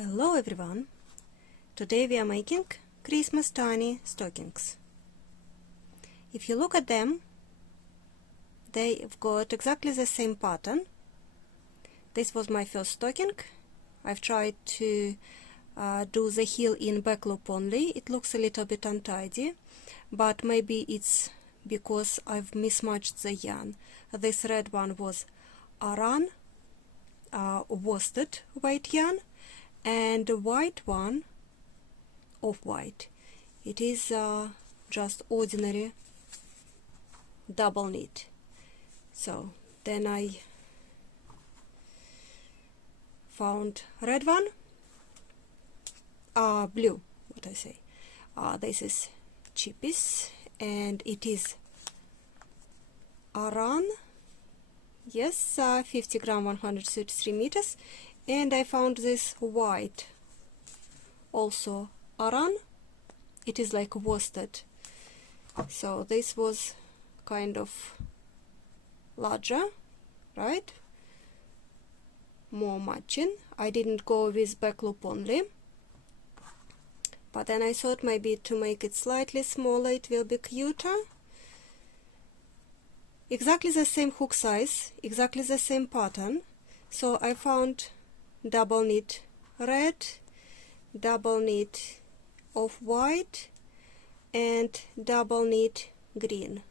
Hello everyone! Today we are making Christmas tiny stockings. If you look at them, they've got exactly the same pattern. This was my first stocking. I've tried to do the heel in back loop only. It looks a little bit untidy, but maybe it's because I've mismatched the yarn. This red one was Aran worsted white yarn, and the white one off-white. It is just ordinary double knit. So then I found red one, blue, what I say. This is cheapest, and it is Aran. Yes, 50 gram, 133 meters. And I found this white, also Aran. It is like worsted. So this was kind of larger, right? More matching. I didn't go with back loop only, but then I thought maybe to make it slightly smaller it will be cuter. Exactly the same hook size, exactly the same pattern. So I found double knit red, double knit off-white, and double knit green.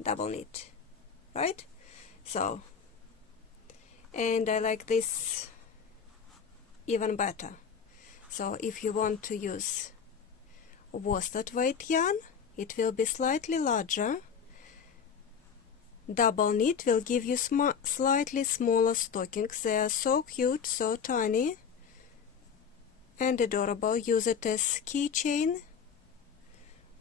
Double knit, right? So, and I like this even better. So if you want to use worsted weight yarn, it will be slightly larger. Double knit will give you slightly smaller stockings. They are so cute, so tiny and adorable. Use it as keychain,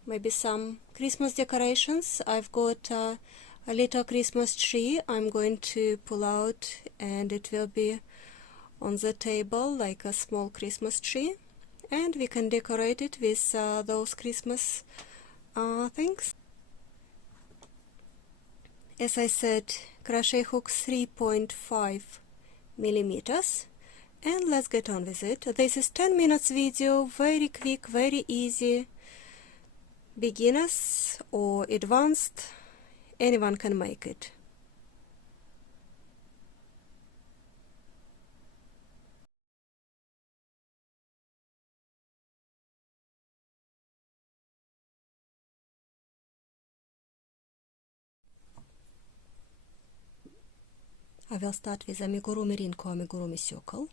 maybe some Christmas decorations. I've got a little Christmas tree I'm going to pull out, and it will be on the table like a small Christmas tree, and we can decorate it with those Christmas things. As I said, crochet hook 3.5 millimeters, and let's get on with it. This is 10 minutes video, very quick, very easy. Beginners or advanced, anyone can make it. I will start with amigurumi ring or amigurumi circle.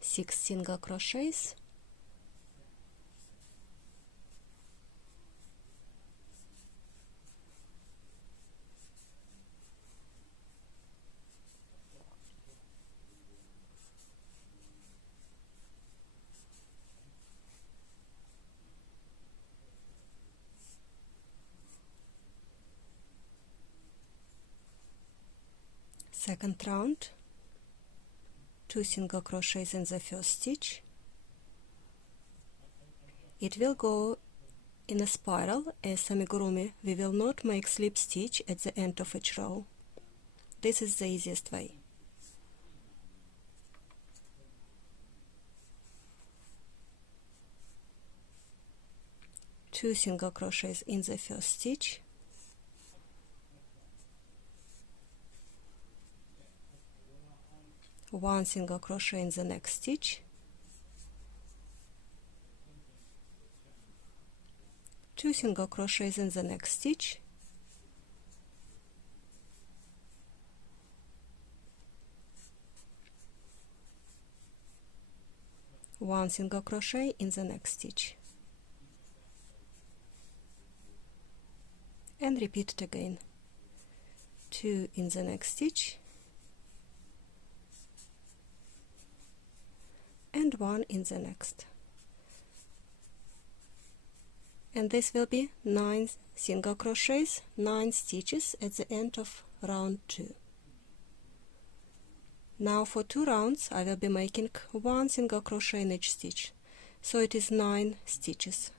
Six single crochets, second round, 2 single crochets in the first stitch. It will go in a spiral. As amigurumi, we will not make slip stitch at the end of each row. This is the easiest way. Two single crochets in the first stitch, one single crochet in the next stitch, two single crochets in the next stitch, one single crochet in the next stitch, and repeat it again. Two in the next stitch, and one in the next. And this will be 9 single crochets, 9 stitches at the end of round 2. Now for 2 rounds I will be making 1 single crochet in each stitch, so it is 9 stitches.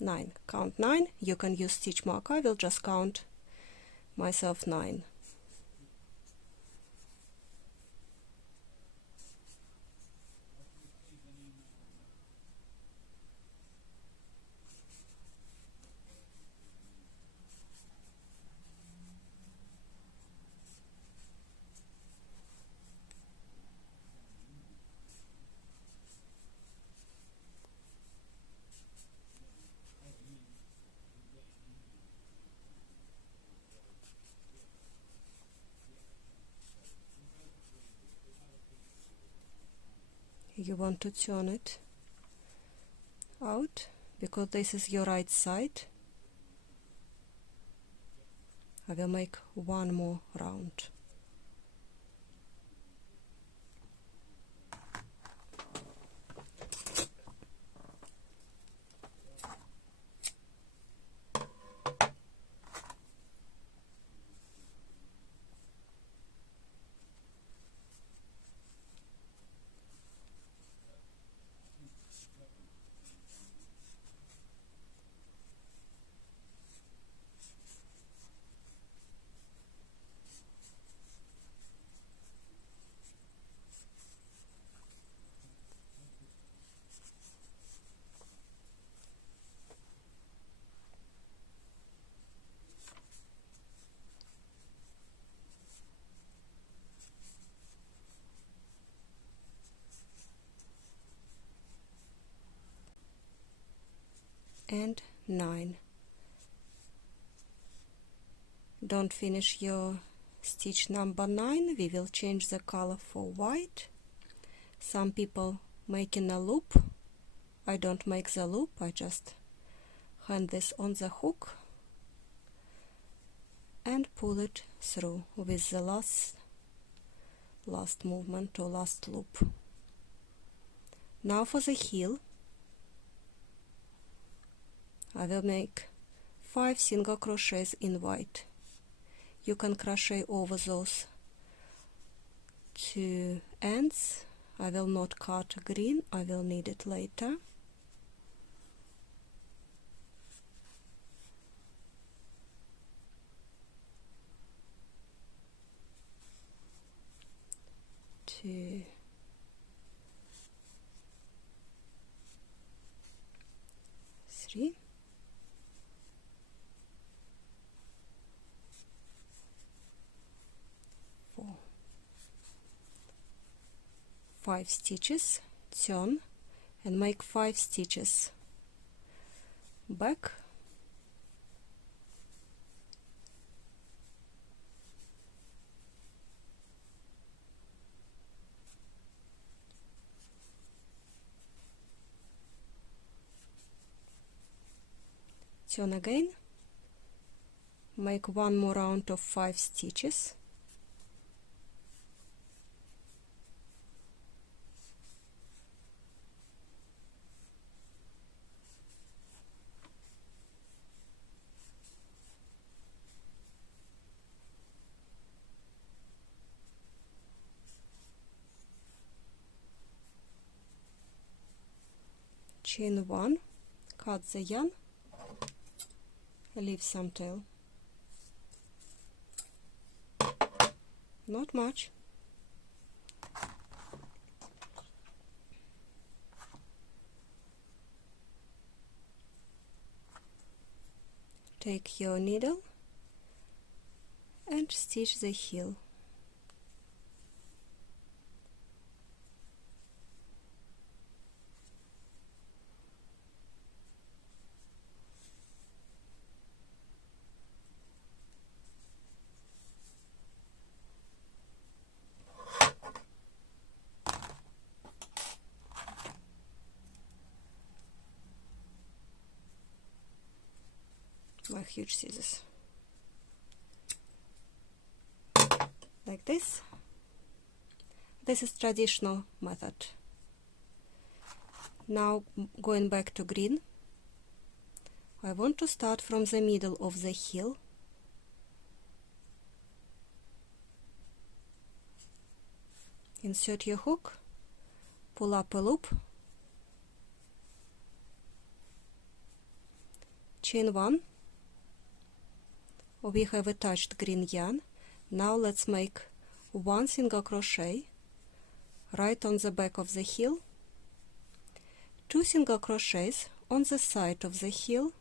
9. Count 9. You can use stitch marker. I will just count myself 9. You want to turn it out because this is your right side. I will make one more round. And 9. Don't finish your stitch number 9. We will change the color for white. Some people making a loop. I don't make the loop. I just hand this on the hook and pull it through with the last movement or last loop. Now for the heel, I will make 5 single crochets in white. You can crochet over those 2 ends. I will not cut green, I will need it later. Two, 3, 4, 5 stitches, turn and make 5 stitches back, turn again, make one more round of 5 stitches, chain 1, cut the yarn, leave some tail, not much, take your needle and stitch the heel. My huge scissors, like this. This is traditional method. Now going back to green, I want to start from the middle of the heel, insert your hook, pull up a loop, chain 1. We have attached green yarn. Now let's make 1 single crochet right on the back of the heel, 2 single crochets on the side of the heel,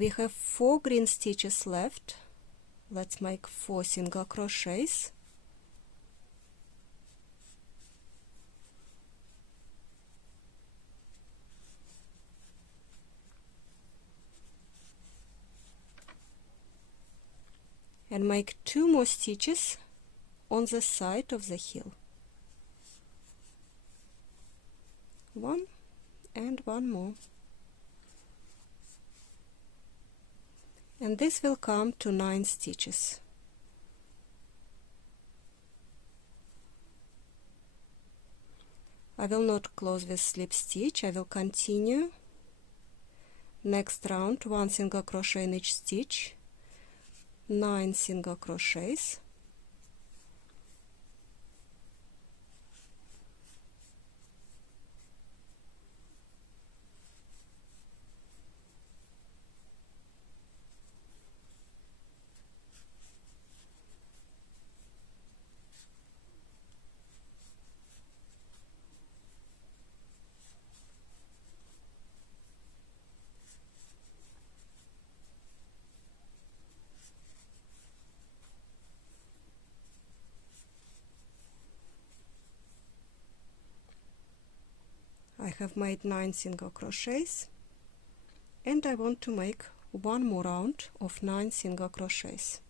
we have 4 green stitches left. Let's make 4 single crochets. And make 2 more stitches on the side of the heel. 1 and 1 more. And this will come to 9 stitches. I will not close with slip stitch, I will continue. Next round, 1 single crochet in each stitch, 9 single crochets. I have made 9 single crochets and I want to make 1 more round of 9 single crochets.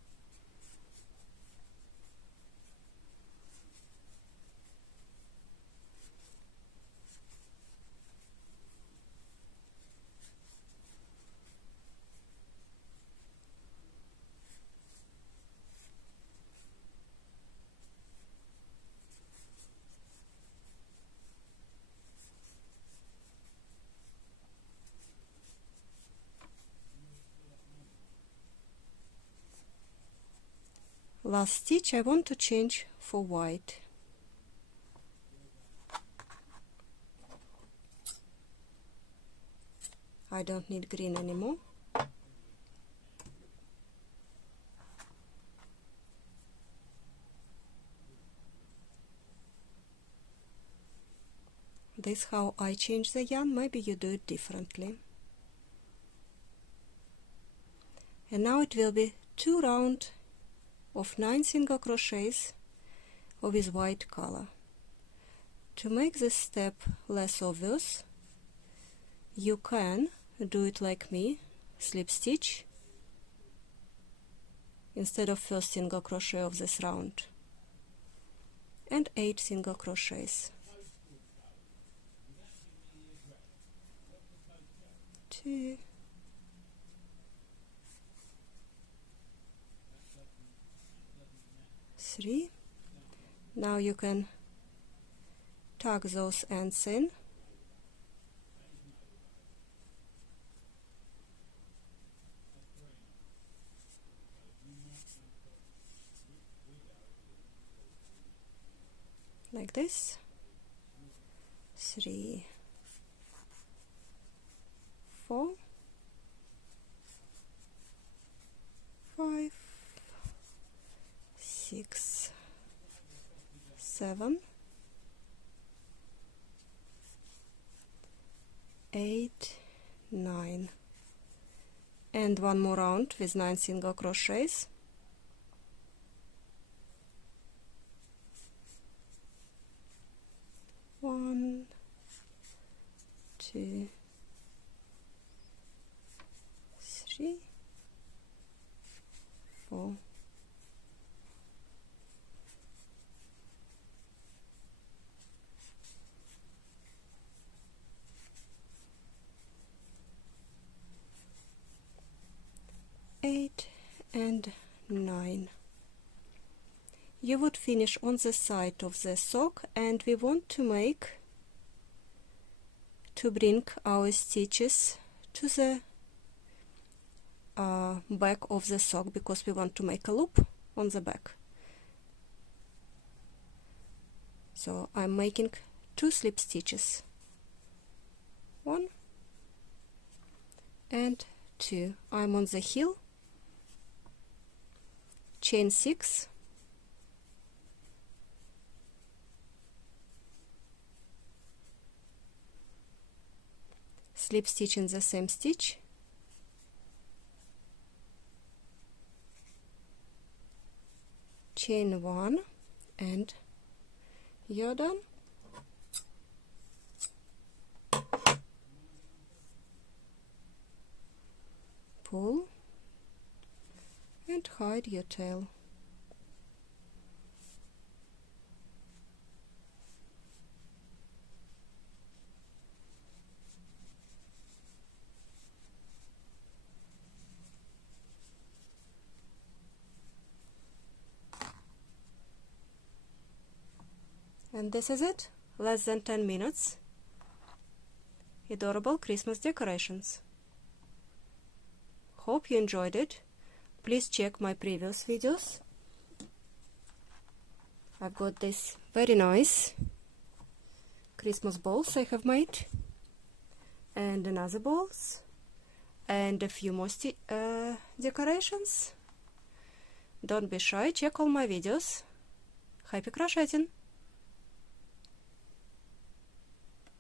Last stitch I want to change for white. I don't need green anymore. This is how I change the yarn, maybe you do it differently. And now it will be 2 rounds of 9 single crochets with white color. To make this step less obvious, you can do it like me, slip stitch instead of first single crochet of this round, and 8 single crochets. 2, 3. Now you can tuck those ends in. Like this. 3, 4, 5, 6, 7, 8, 9, and 1 more round with 9 single crochets. One, 2, 3, 4, 8 and 9. You would finish on the side of the sock, and we want to bring our stitches to the back of the sock because we want to make a loop on the back. So I'm making 2 slip stitches, 1 and 2. I'm on the heel, chain 6, slip stitch in the same stitch, chain 1, and you're done. Pull and hide your tail. And this is it. Less than 10 minutes. Adorable Christmas decorations. Hope you enjoyed it. Please check my previous videos. I've got this very nice Christmas balls I have made, and another balls, and a few more decorations. Don't be shy, check all my videos. Happy crocheting!